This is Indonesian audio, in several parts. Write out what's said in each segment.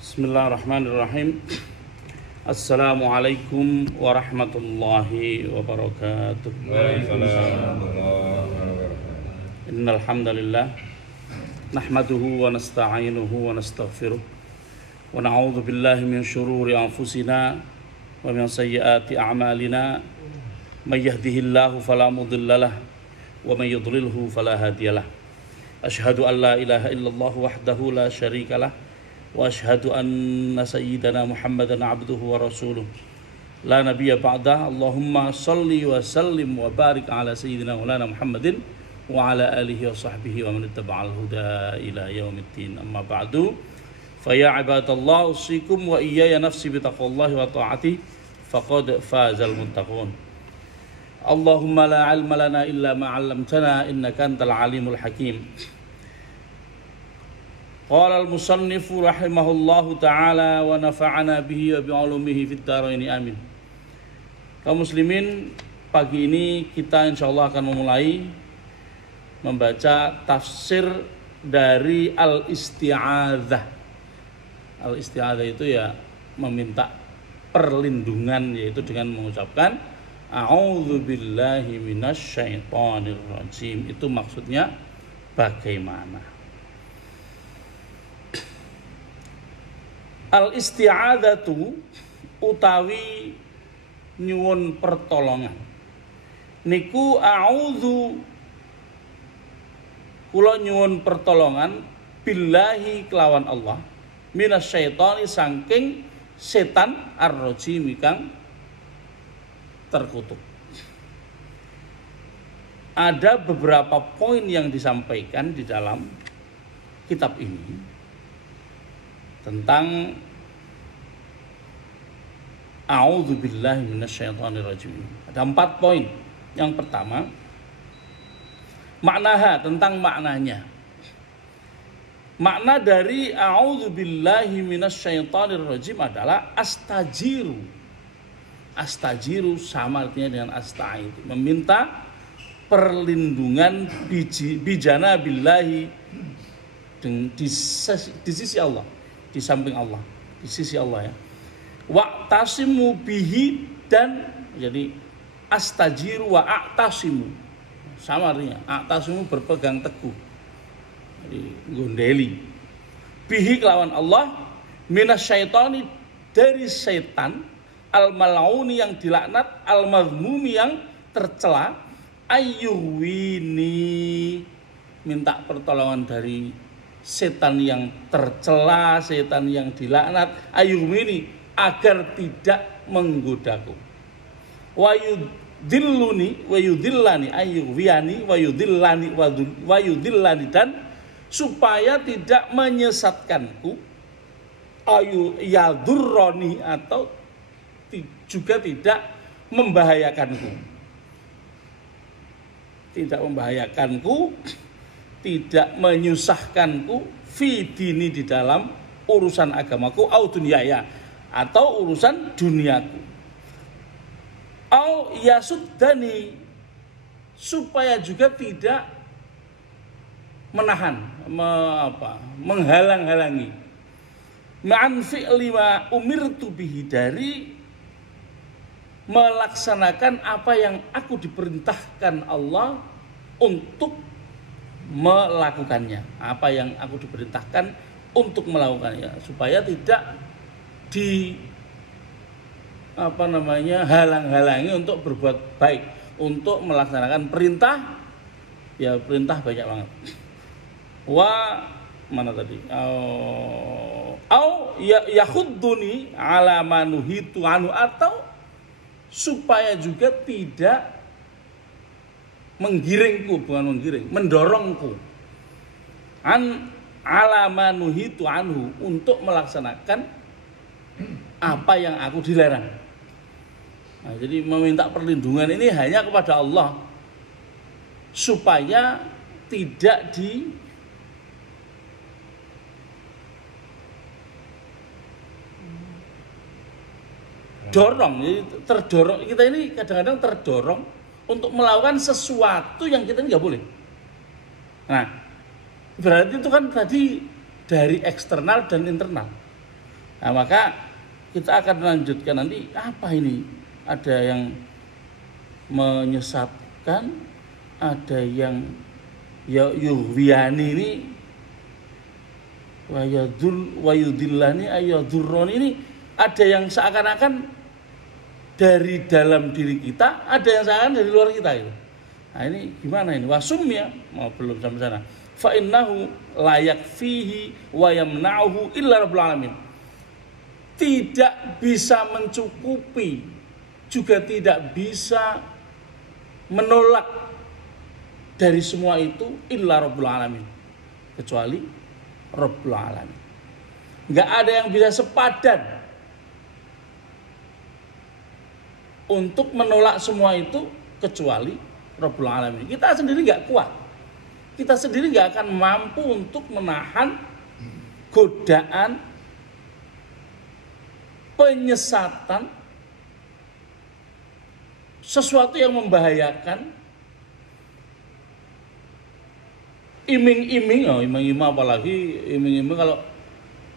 Bismillahirrahmanirrahim. Assalamualaikum warahmatullahi wabarakatuh. Waalaikumsalam warahmatullahi wabarakatuh. Innal hamdalillah nahmaduhu wa nasta'inuhu wa nastaghfiruh wa na'udzu billahi min shururi anfusina wa min sayyiati a'malina. May yahdihillahu fala mudhillalah wa may yudlilhu fala hadiyalah. Asyhadu an la ilaha illallah wahdahu la syarikalah wa asyhadu anna sayyidana Muhammadan abduhu wa rasuluh la nabiyya ba'dah. Allahumma salli wa sallim wa barik ala sayyidina Maulana Muhammadin wa ala alihi wa sahbihi wa man ittaba'al huda ila yaumiddin. Amma ba'du, fa ya ibadallah usikum wa iyaya nafsi bi taqwallahi wa ta'atihi faqad fazal muttaqun. Allahumma la ilma lana illa ma 'allamtana innaka antal alimul hakim. Qala al-musannifu rahimahullahu ta'ala wa nafa'ana bihi wa bi'ulumihi fid dharaini amin. Kaum muslimin, pagi ini kita insyaallah akan memulai membaca tafsir dari al-isti'adzah. Al-isti'adzah itu ya meminta perlindungan, yaitu dengan mengucapkan a'udzubillahi minasyaitonir rajim. Itu maksudnya bagaimana? Al-isti'adzatu utawi nyuwun pertolongan niku a'udzu, kula nyuwun pertolongan billahi kelawan Allah minasyaitoni saking setan ar-rajim kang terkutuk. Ada beberapa poin yang disampaikan di dalam kitab ini tentang a'udzubillahi minasyaitonirrajim. Ada 4 poin. Yang pertama, maknaha, tentang maknanya. Makna dari a'udzubillahi minasyaitonirrajim adalah astajiru. Astajiru sama artinya dengan asta'id, meminta perlindungan bijana billahi di sisi Allah, di samping Allah, di sisi Allah ya. Wa'tasimu bihi, dan jadi astajiru wa a'tasimu sama artinya. A'tasimu berpegang teguh, jadi gondeli. Bihi kelawan Allah, minasyaitoni dari setan, al-mal'uni yang dilaknat, al-mazmumi yang tercela, ayyuhwini minta pertolongan dari setan yang tercela, setan yang dilaknat, ayyuhwini agar tidak menggodaku. Wayudilluni wayudillani ayyuhwiyani wayudillani dan supaya tidak menyesatkanku, yadurroni atau juga tidak membahayakanku. Tidak membahayakanku, tidak menyusahkanku, fi dini di dalam urusan agamaku, au dunyaya atau urusan duniaku, au yasuddani supaya juga tidak menahan, menghalang-halangi, ma'an fi'li ma umirtu bihi, dari melaksanakan apa yang aku diperintahkan Allah untuk melakukannya, apa yang aku diperintahkan untuk melakukannya, supaya tidak halang-halangi untuk berbuat baik, untuk melaksanakan perintah. Ya perintah banyak banget. Mana tadi? Yakhudduni ala manuhitu anu, atau supaya juga tidak menggiringku, bukan menggiring, mendorongku, ala manuhitu anhu, untuk melaksanakan apa yang aku dilarang. Nah, jadi meminta perlindungan ini hanya kepada Allah supaya tidak dorong, terdorong. Kita ini kadang-kadang terdorong untuk melakukan sesuatu yang kita ini nggak boleh. Nah, berarti itu kan tadi dari eksternal dan internal. Nah, maka kita akan melanjutkan nanti apa ini? Ada yang menyesatkan, ada yang yuhwiyani ini wayudillani ayadurroni ini, ada yang seakan-akan dari dalam diri kita, ada yang seakan dari luar kita itu. Nah ini gimana ini? Wasumya belum sampai sana. Fa innahu la yakfihi wa yamna'uhu illa rabbul alamin. Tidak bisa mencukupi, juga tidak bisa menolak dari semua itu illa rabbul alamin, kecuali rabbul alamin. Enggak ada yang bisa sepadan untuk menolak semua itu kecuali rabbul alamin. Kita sendiri enggak kuat. Kita sendiri enggak akan mampu untuk menahan godaan penyesatan, sesuatu yang membahayakan, iming-iming apalagi iming-iming kalau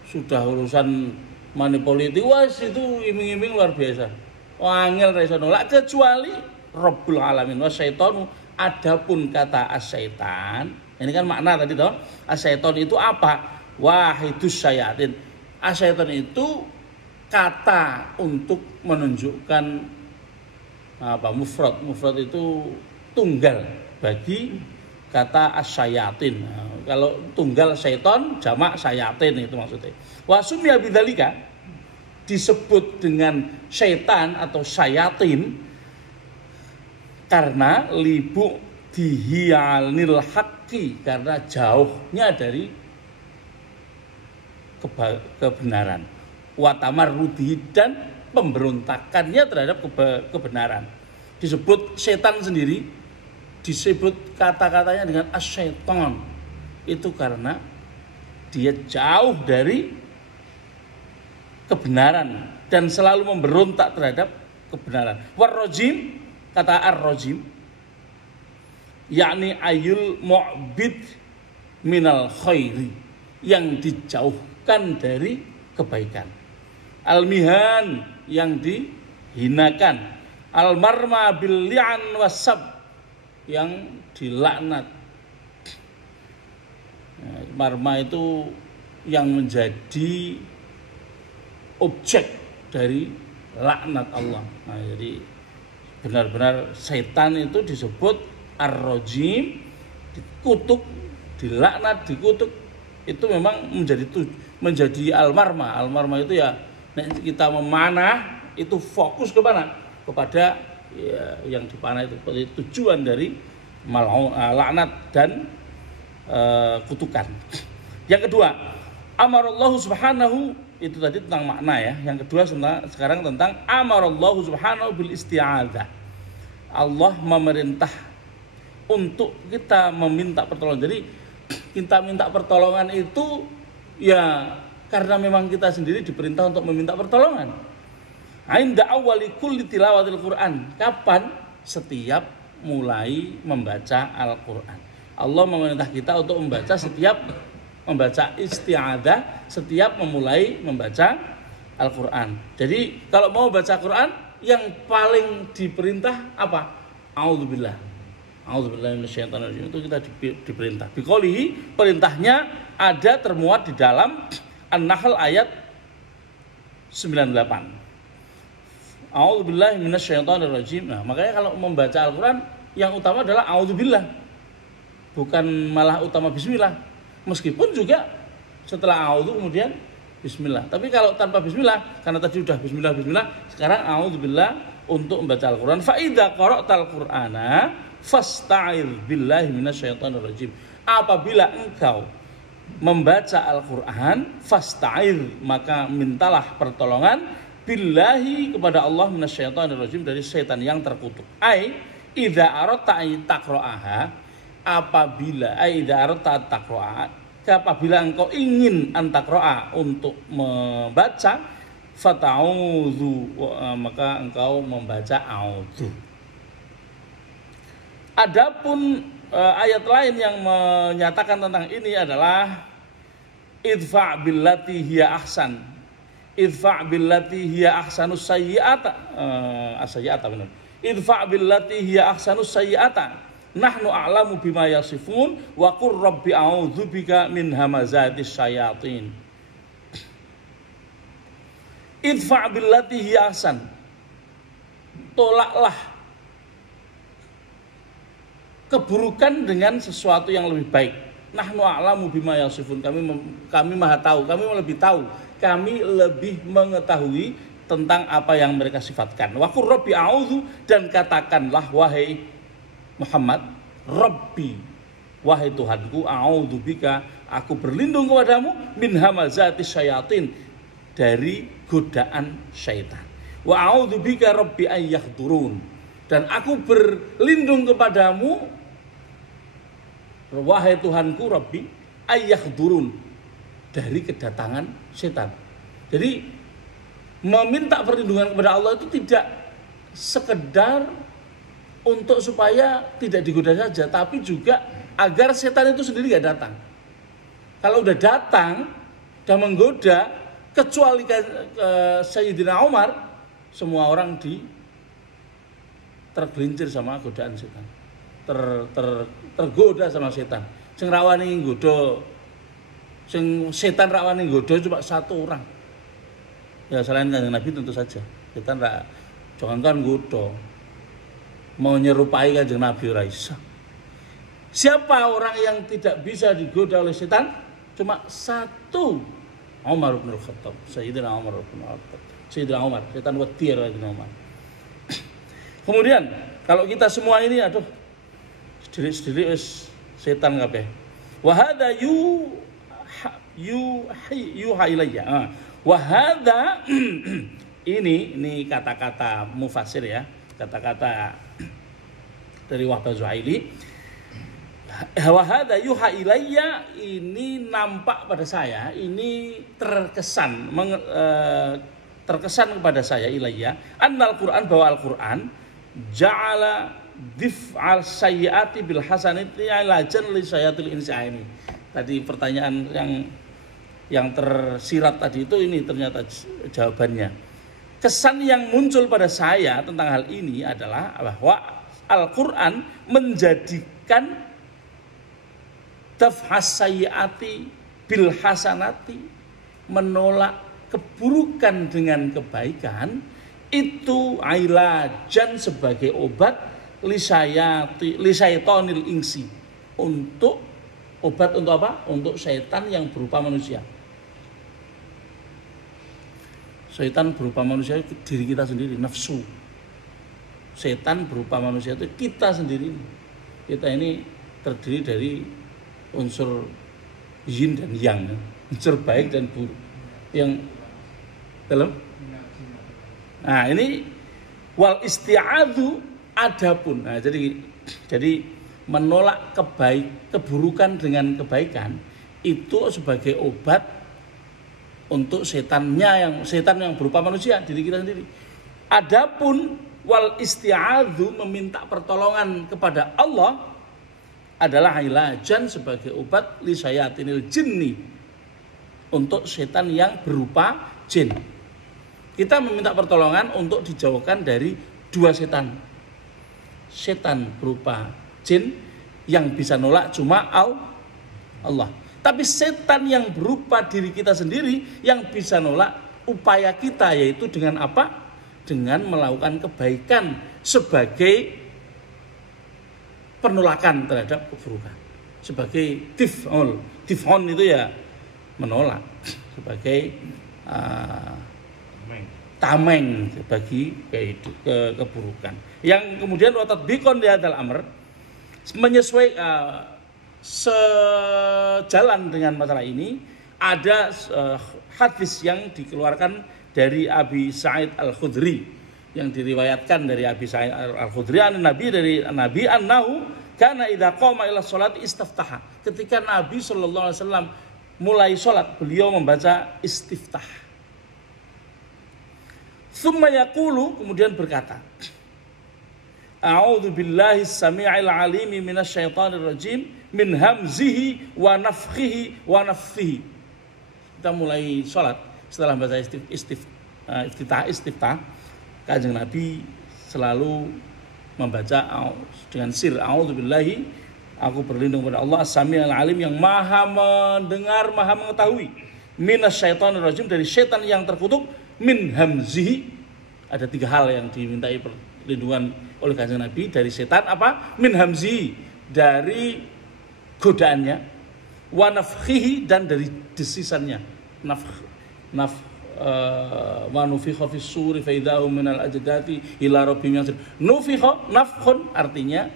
sudah urusan money politik, wah itu iming-iming luar biasa. Wangel ra iso nolak kecuali Rabbul Alamin wa syaitanu. Adapun kata asyaitan, ini kan makna tadi toh. Asyaitan itu apa? Wahidus syayatin. Asyaitan itu kata untuk menunjukkan apa? Mufrad. Mufrad itu tunggal bagi kata asyayatin. Nah, kalau tunggal syaiton, jamak syayatin itu maksudnya. Wasumya bidzalika, disebut dengan syaitan atau syayatin karena libu dihialnil haqqi, karena jauhnya dari kebenaran. Watamar rudi, dan pemberontakannya terhadap kebenaran. Disebut setan sendiri, disebut kata-katanya dengan asyaiton, itu karena dia jauh dari kebenaran dan selalu memberontak terhadap kebenaran. Warrojim, kata ar-rojim, yakni ayul mu'bid minal khairi, yang dijauhkan dari kebaikan. Al-mihan, yang dihinakan. Al-marma bil li'an wasab, yang dilaknat. Nah, marma itu yang menjadi objek dari laknat Allah. Nah, jadi benar-benar setan itu disebut ar-rajim, dikutuk, dilaknat, dikutuk. Itu memang menjadi al-marma. Al-marma itu ya, kita memanah itu fokus ke mana? Kepada ya, yang dipanah itu. Tujuan dari laknat dan kutukan. Yang kedua, amarallahu subhanahu, itu tadi tentang makna ya. Yang kedua sekarang tentang amarallahu subhanahu bil isti'adzah. Allah memerintah untuk kita meminta pertolongan. Jadi kita minta pertolongan itu ya karena memang kita sendiri diperintah untuk meminta pertolongan. Inda awwali kulli tilawatil Quran. Kapan? Setiap mulai membaca Al-Quran. Allah memerintah kita untuk membaca membaca isti'adzah setiap memulai membaca Al-Quran. Jadi kalau mau baca Quran, yang paling diperintah apa? A'udzubillah. A'udzubillahi minasyaitonirrajim, itu kita diperintah. Biqoulihi, perintahnya ada termuat di dalam An-Nahl ayat 98. A'udzubillahi minasyaitonirrajim. Nah, makanya kalau membaca Al-Quran yang utama adalah a'udzubillah, bukan malah utama bismillah. Meskipun juga setelah a'udzu kemudian bismillah. Tapi kalau tanpa bismillah, karena tadi sudah bismillah, sekarang a'udzubillah untuk membaca Al-Quran. Fa idza qara'tal Qur'ana fasta'ir billahi minasyaitonirrajim. Apabila engkau membaca Al-Quran, fasta'ir, maka mintalah pertolongan billahi, kepada Allah, minasyaitonirrajim, dari setan yang terkutuk. Ai idza aradta taqra'aha, apabila engkau ingin antakroa untuk membaca, fata'udzu, maka engkau membaca a'udzu. Adapun ayat lain yang menyatakan tentang ini adalah idfa' billati hiya ahsan, idfa' billati hiya ahsanus sayyi'ata as-sayyi'ata benar. Idfa' billati hiya ahsanus sayyi'ata nahnu a'lamu bima yasifun wa qur rabbi a'udzubika min hamazatis syayatin. Idfa' billati hiya ahsan, tolaklah keburukan dengan sesuatu yang lebih baik. Nahnu a'lamu bima yasifun, kami maha tahu, kami lebih tahu, kami lebih mengetahui tentang apa yang mereka sifatkan. Wa qur rabbi a'udzu, dan katakanlah wahai Muhammad, Rabbi, wahai Tuhanku, a'udzu bika, aku berlindung kepadamu, min hamazatis syayatin, dari godaan syaitan. Wa a'udzu bika rabbi ayyahdurun, dan aku berlindung kepadamu, wahai Tuhanku Rabbi, ayyahdurun, dari kedatangan setan. Jadi meminta perlindungan kepada Allah itu tidak sekedar untuk supaya tidak digoda saja, tapi juga agar setan itu sendiri gak datang. Kalau udah datang dan menggoda, kecuali ke Sayyidina Umar, semua orang tergelincir sama godaan setan, tergoda sama setan. Sing rawani nggoda, sing setan rawani nggoda cuma satu orang. Ya selain Kanjeng Nabi tentu saja. Setan jangankan nggoda, mau nyerupai Kanjeng Nabi ora iso. Siapa orang yang tidak bisa digoda oleh setan? Cuma satu, Umar bin Khattab, Sayyidina Umar bin Khattab. Sayyidina Umar, setan wedi Sayyidina Umar. Kemudian kalau kita semua ini aduh sedirik-sedirik wis setan kabeh. Wa hadza yuha ilayya. Wa hadza ini kata-kata mufasir ya, kata-kata dari Wahbah Zuhaili. Wa hadza yuha ilayya, ini nampak pada saya, ini terkesan kepada saya ilayya annal Quran, bahwa Al-Quran ja'ala dif'al sayyiati bil hasanati ilajan li sayyatil insi ini. Tadi pertanyaan yang tersirat tadi itu, ini ternyata jawabannya. Kesan yang muncul pada saya tentang hal ini adalah bahwa Al-Quran menjadikan daf'as sayyiati bil hasanati, menolak keburukan dengan kebaikan, itu ailajan, sebagai obat lisaytonil insi, untuk obat untuk apa? Untuk setan yang berupa manusia. Setan berupa manusia itu diri kita sendiri, nafsu. Setan berupa manusia itu kita sendiri. Kita ini terdiri dari unsur yin dan yang, unsur baik dan buruk. Yang dalam. Nah ini wal isti'adzu adapun. Nah jadi menolak keburukan dengan kebaikan itu sebagai obat untuk setan yang berupa manusia, diri kita sendiri. Adapun wal isti'adzu, meminta pertolongan kepada Allah, adalah ilajan, sebagai obat li sayatinil jinni, untuk setan yang berupa jin. Kita meminta pertolongan untuk dijauhkan dari dua setan. Setan berupa jin yang bisa nolak cuma Allah. Tapi setan yang berupa diri kita sendiri yang bisa nolak upaya kita, yaitu dengan apa? Dengan melakukan kebaikan sebagai penolakan terhadap keburukan. Sebagai tif'on itu ya menolak, sebagai tameng bagi keburukan. Yang kemudian watatbiqon li hadzal amr, menyesuaikan sejalan dengan masalah ini, ada hadis yang dikeluarkan dari Abi Sa'id Al-Khudri, yang diriwayatkan dari Abi Sa'id Al-Khudri dari Nabi annahu kana idza qama ila sholati istaftaha. Ketika Nabi sallallahu alaihi wasallam mulai sholat, beliau membaca istiftah. Tsumma yaqulu, kemudian berkata, A'udzu billahi as-sami'il 'alimi minasyaitonir rajim min hamzihi wa nafthihi wa nafthihi. Kita mulai sholat, setelah baca istiftah, Kanjeng Nabi selalu membaca dengan sir, a'udzubillahi, aku berlindung pada Allah as-sami'ul alim, yang maha mendengar, maha mengetahui, minasyaitonir rajim, dari setan yang terkutuk, min hamzihi, ada 3 hal yang dimintai perlindungan oleh Kanjeng Nabi dari setan, apa? Min hamzihi, dari godaannya, wa nafkhihi, dan dari desisannya, wa nufikha fis suri fa idahum minal ajdati ila rabbihim yanzur. Nufikha, nafkhun, artinya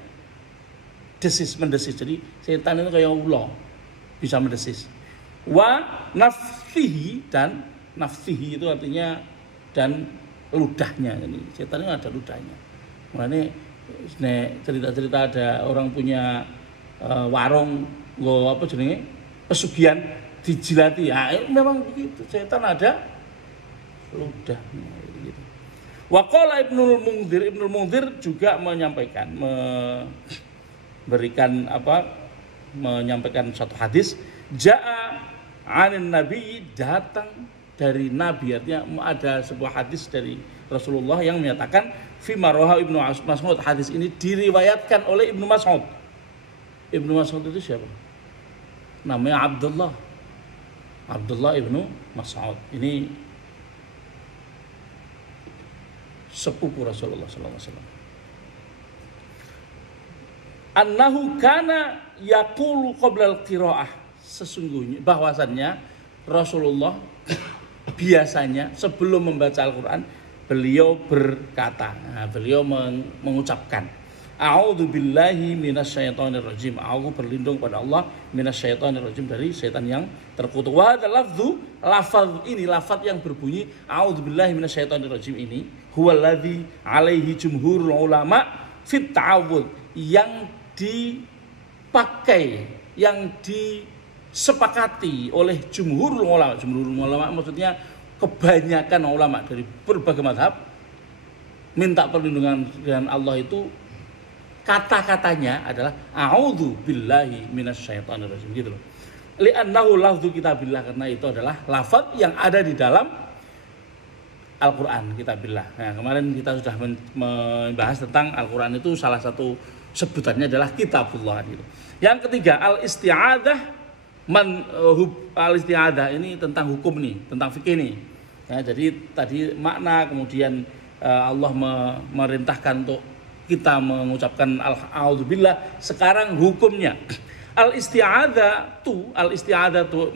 desis, mendesis. Jadi setan itu kayak ulo, bisa mendesis. Wa nafthihi, dan nafthihi itu artinya dan ludahnya. Jadi setan itu ada ludahnya. Makanya cerita-cerita ada orang punya warung, apa jenenge, pesugihan, dijilati. Ya, memang begitu. Setan ada ludahnya gitu. Wa qala Ibnul Munzir juga menyampaikan, menyampaikan satu hadis, ja'a 'anin nabi, datang dari nabi, artinya ada sebuah hadis dari Rasulullah yang menyatakan fi marwaha Ibnu Mas'ud. Hadis ini diriwayatkan oleh Ibnu Mas'ud. Ibnu Mas'ud itu siapa? Namanya Abdullah Ibnu Mas'ud. Ini sepupu Rasulullah SAW. Annahu kana yaqulu qabla al-qiraah, sesungguhnya bahwasannya Rasulullah biasanya sebelum membaca Al-Quran beliau berkata, beliau mengucapkan, a'udzubillahi minasyaitonir rajim, aku berlindung pada Allah minasyaitonir rajim, dari setan yang terkutuk. Wa hadzal lafdzu, lafaz ini, lafaz yang berbunyi a'udzubillahi minasyaitonir rajim ini, huwallazi alaihi jumhurul ulama fit ta'awudz, yang dipakai, yang disepakati oleh jumhurul ulama. Jumhurul ulama maksudnya kebanyakan ulama dari berbagai mazhab minta perlindungan dengan Allah itu kata-katanya adalah a'udzu billahi minasyaitonir rajim, gitu loh. Li'annahu lafdzu kitabillah, karena itu adalah lafaz yang ada di dalam Al-Quran, kitabillah. Nah, kemarin kita sudah membahas tentang Al-Quran, itu salah satu sebutannya adalah kitabullah gitu. Yang ketiga, al-isti'adzah, al-isti'adzah ini tentang hukum nih, tentang fikih nih. Ya, jadi tadi makna, kemudian Allah memerintahkan untuk kita mengucapkan a'udzubillah. Sekarang hukumnya. Al-isti'adzah tu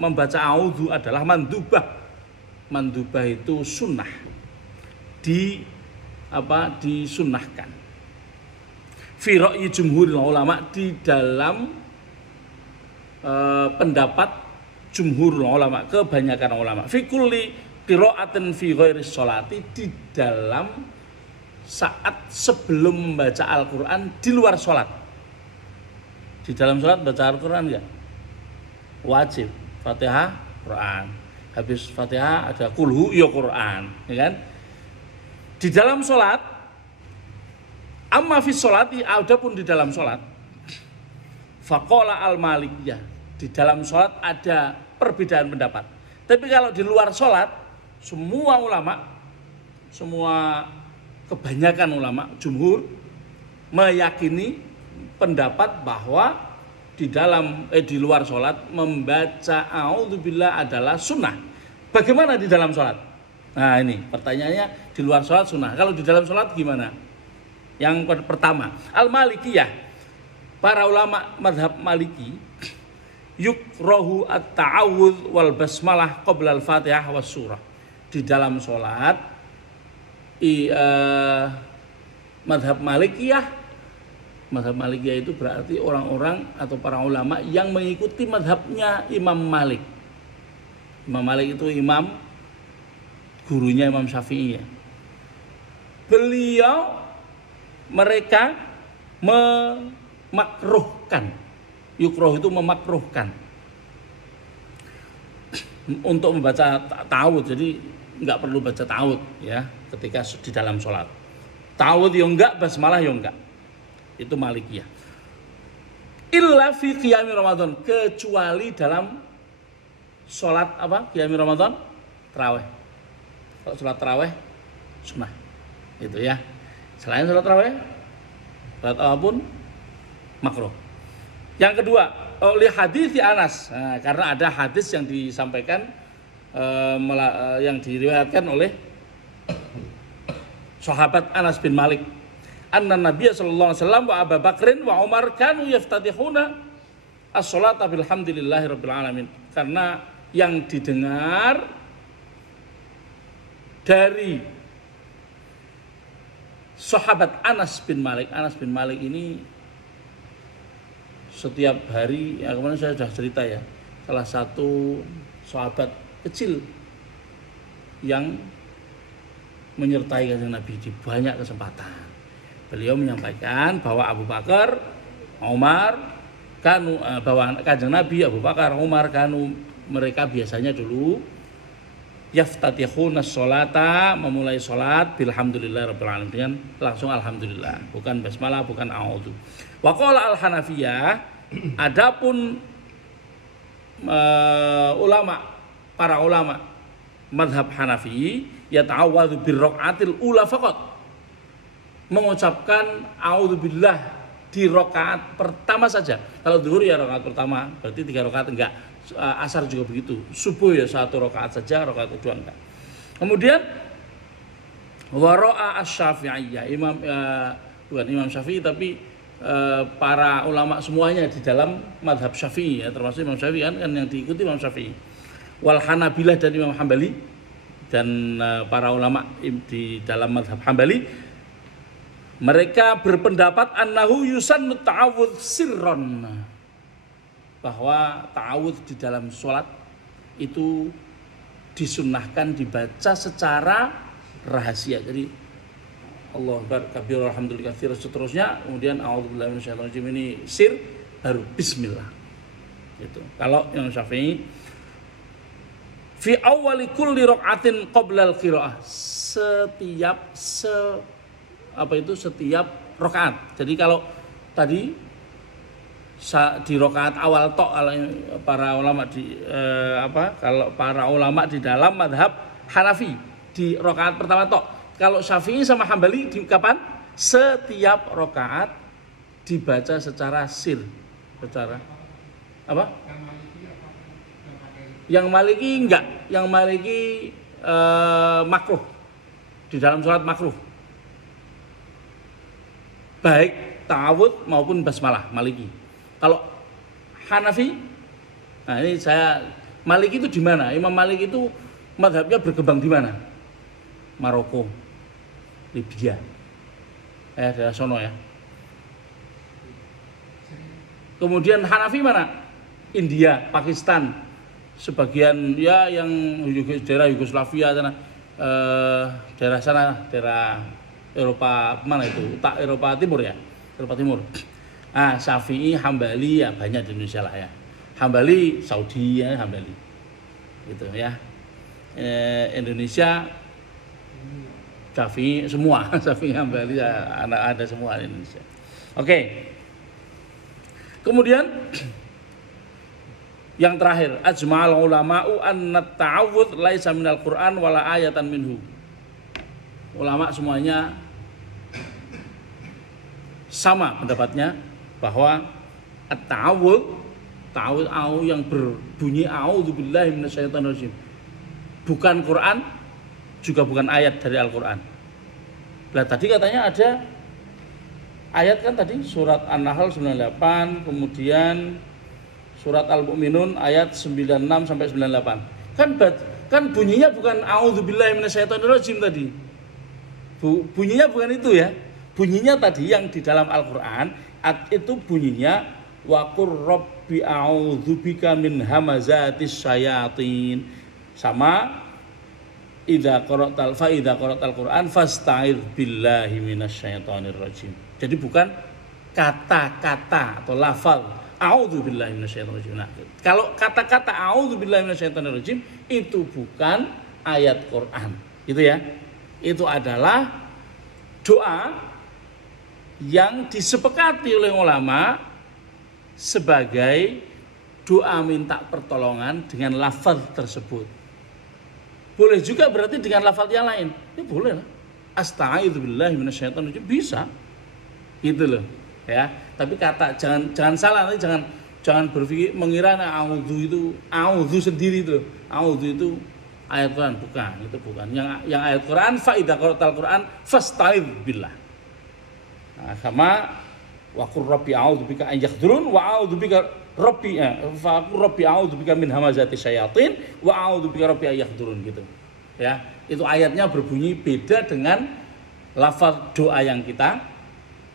membaca a'udzu adalah mandubah. Mandubah itu sunnah, disunnahkan. Fi ra'yi jumhurul ulama, di dalam pendapat jumhurul ulama, kebanyakan ulama. Fi kulli qira'atin fi ghairi sholati, di dalam saat sebelum membaca Al-Quran di luar sholat. Di dalam sholat baca Al-Quran enggak? Wajib. Fatihah, Quran. Habis Fatihah ada kulhu, ya Quran, ya kan? Di dalam sholat, amma fi sholati, adapun di dalam sholat, faqala al-malikiyah, di dalam sholat ada perbedaan pendapat. Tapi kalau di luar sholat, semua ulama, kebanyakan ulama, jumhur, meyakini pendapat bahwa di luar sholat membaca a'udzubillah adalah sunnah. Bagaimana di dalam sholat? Nah ini pertanyaannya, di luar sholat sunnah. Kalau di dalam sholat gimana? Yang pertama, al-malikiyah, para ulama mazhab maliki, yukrahu at-ta'awudz wal basmalah qabla al-fatihah was surah. Di dalam sholat mazhab malikiyah itu berarti orang-orang atau para ulama yang mengikuti mazhabnya Imam Malik. Imam Malik itu imam, gurunya Imam Syafi'i ya. Mereka memakruhkan, yukroh itu memakruhkan untuk membaca ta'awudz. Jadi nggak perlu baca ta'awudz ya ketika di dalam sholat. Ta'awudz ya enggak, basmalah ya enggak. Itu Malikiyah. Illa fi qiyami Ramadan, kecuali dalam sholat apa? Qiyami Ramadan, tarawih. Kalau sholat tarawih sunnah. Itu ya. Selain sholat tarawih, sholat apapun makruh. Yang kedua, oleh hadis Anas. Nah, karena ada hadis yang disampaikan yang diriwayatkan oleh sahabat Anas bin Malik. Anna Nabiy sallallahu alaihi wasallam wa Abu Bakrin wa Umar kanu yaftatihuna as-sholata bilhamdillahirabbil alamin. Karena yang didengar dari sahabat Anas bin Malik ini setiap hari, ya kemarin saya sudah cerita ya, salah satu sahabat kecil yang menyertai Kanjeng Nabi di banyak kesempatan. Beliau menyampaikan bahwa Abu Bakar, Umar, bahwa Kanjeng Nabi, Abu Bakar, Umar, mereka biasanya dulu yaftatihuna sholata, memulai sholat bilhamdulillahirabbil alamin, dengan langsung alhamdulillah, bukan basmalah, bukan a'udzu. Wa qala al-Hanafiyah, adapun para ulama mazhab Hanafi yata'awwadzu birraqatil ula faqat, mengucapkan a'udzubillah di rakaat pertama saja. Kalau zuhur ya rakaat pertama, berarti 3 rakaat enggak. Asar juga begitu. Subuh ya 1 rakaat saja, rakaat kedua enggak. Kemudian wara'a asy-Syafi'iyah, bukan Imam Syafi'i tapi para ulama semuanya di dalam mazhab Syafi'i ya, termasuk Imam Syafi'i kan yang diikuti Imam Syafi'i. Wal Hanabilah dan Imam Hambali dan para ulama di dalam mazhab Hambali, mereka berpendapat annahu yusannu ta'awudz sirron, bahwa ta'awudz di dalam sholat itu disunnahkan dibaca secara rahasia. Jadi Allahu Akbar kabir alhamdulillah katsir seterusnya, kemudian a'udzubillahi minasyaitonir rajim ini sir, baru bismillah. Gitu. Kalau yang Syafi'i fi awwali kulli raq'atin qabla al-qira'ah, setiap rakaat. Jadi kalau tadi di rakaat awal tok, para ulama kalau para ulama di dalam mazhab Hanafi di rakaat pertama tok. Kalau Syafi'i sama Hambali di kapan? Setiap rakaat dibaca secara sir, secara apa? Yang Maliki enggak, yang Maliki makruh, di dalam sholat makruh, baik ta'awudz maupun basmalah Maliki. Kalau Hanafi, nah ini Maliki itu di mana? Imam Maliki itu mazhabnya berkembang di mana? Maroko, Libya, daerah sono ya. Kemudian Hanafi mana? India, Pakistan, sebagian ya yang daerah Yugoslavia sana, daerah sana, daerah Eropa mana itu? Eropa Timur ya, Eropa Timur. Syafi'i, Hambali ya banyak di Indonesia lah ya. Hambali Saudi ya, Hambali gitu ya. Indonesia Syafi'i semua, Syafi'i, Hambali ya, ada semua di Indonesia. Oke. Kemudian yang terakhir, ajma'al ulama'u anna ta'awudz laisa minal Qur'an wala ayatan minhu. Ulama semuanya sama pendapatnya bahwa ta'awudz yang berbunyi a'udzubillahi minasyaitonirrajim bukan Quran, juga bukan ayat dari Al-Quran. Nah tadi katanya ada ayat kan tadi surat An-Nahl 98, kemudian surat Al-Mu'minun ayat 96 sampai 98. Kan bunyinya bukan a'udzubillahi minasyaitonirrajim tadi. Bunyinya bukan itu ya. Bunyinya tadi yang di dalam Al-Qur'an itu bunyinya wa qur rabbi a'udzubika min hamazatis syayatin, sama idza qara'tal Qur'an fasta'idz billahi minasyaitonir rajim. Jadi bukan kata-kata atau lafal a'udzubillahi minasyaitonir rajim. Nah, kalau kata-kata a'udzubillahi minasyaitonir rajim itu bukan ayat Qur'an. Gitu ya. Itu adalah doa yang disepakati oleh ulama sebagai doa minta pertolongan dengan lafaz tersebut. Boleh juga berarti dengan lafaz yang lain. Ya boleh lah. Astagfirullahi minasyaitonir rajim bisa. Gitu loh. Ya, tapi kata jangan salah, nanti jangan berpikir mengira a'udzu sendiri itu. A'udzu itu ayat Quran, bukan, itu bukan. Yang ayat Quran fa idza qara'tal Quran fasta'idz billah. Nah, sama wa qur rabbi a'udzubika an yahdurun wa a'udzubika rabbi a'udzubika min hamazati syayatin wa a'udzubika rabbi an yahdurun gitu. Ya, itu ayatnya berbunyi beda dengan lafaz doa yang kita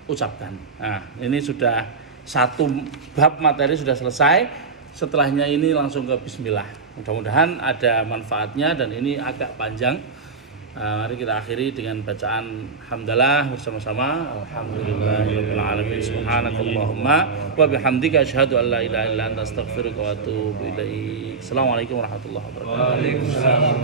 ucapkan. Nah, ini sudah satu bab materi sudah selesai. Setelahnya ini langsung ke bismillah. Mudah-mudahan ada manfaatnya dan ini agak panjang. Mari kita akhiri dengan bacaan hamdalah bersama-sama. Alhamdulillahirabbil alamin. Subhanakallahumma wa bihamdika asyhadu an la ilaha illa anta astaghfiruka wa atubu ilaik. Assalamualaikum warahmatullahi wabarakatuh. Waalaikumsalam.